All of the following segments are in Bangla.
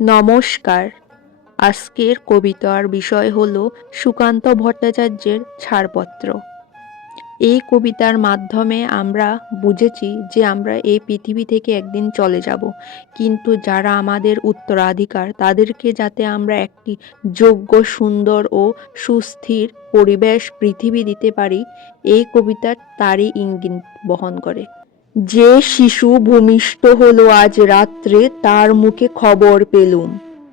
নমস্কার। আজকের কবিতার বিষয় হলো সুকান্ত ভট্টাচার্যের ছাড়পত্র। এই কবিতার মাধ্যমে আমরা বুঝেছি যে আমরা এই পৃথিবী থেকে একদিন চলে যাব, কিন্তু যারা আমাদের উত্তরাধিকার তাদেরকে যাতে আমরা একটি যোগ্য, সুন্দর ও সুস্থির পরিবেশ পৃথিবী দিতে পারি, এই কবিতা তারই ইঙ্গিত বহন করে। যে শিশু ভূমিষ্ঠ হলো আজ রাত্রে, তার মুখে খবর পেলুম,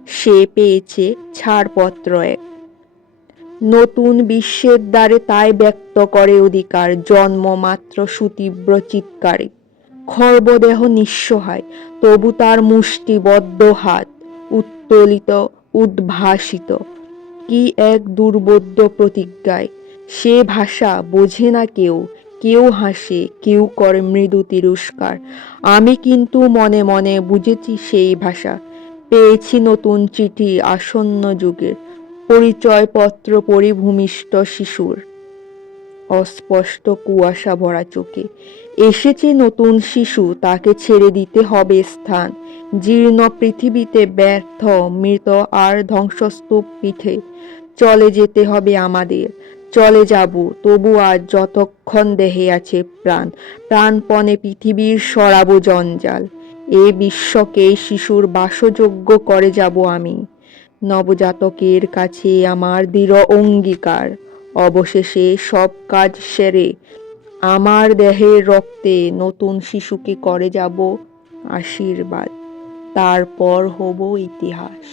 সে পেয়েছে ছাড়পত্র এক। নতুন বিশ্বের দ্বারে তাই ব্যক্ত করে অধিকার, জন্মমাত্র সুতীব্র চিৎকারে। খর্বদেহ নিঃসহায়, তবু তার মুষ্টিবদ্ধ হাত উত্তোলিত, উদ্ভাসিত। কি এক দুর্বোধ্য প্রতিজ্ঞায়! সে ভাষা বোঝে না কেউ, কেউ হাসে, কেউ করে মৃদু তিরস্কার। আমি কিন্তু মনে মনে বুঝেছি সেই ভাষা। পেয়েছি নতুন চিঠি আসন্ন যুগের, পরিচয়পত্র পরিভূমিষ্ঠ শিশুর। অস্পষ্ট কুয়াশা ভরা চোখে এসেছে নতুন শিশু, তাকে ছেড়ে দিতে হবে স্থান। জীর্ণ পৃথিবীতে ব্যর্থ, মৃত আর ধ্বংসস্তূপ পিঠে চলে যেতে হবে আমাদের। চলে যাব তবু আজ যতক্ষণ দেহে আছে প্রাণ, প্রাণপণে পৃথিবীর সরাবো জঞ্জাল। এ বিশ্বকে শিশুর বাসযোগ্য করে যাব আমি। নবজাতকের কাছে আমার দৃঢ় অঙ্গীকার, অবশেষে সব কাজ সেরে আমার দেহের রক্তে নতুন শিশুকে করে যাব আশীর্বাদ। তারপর হব ইতিহাস।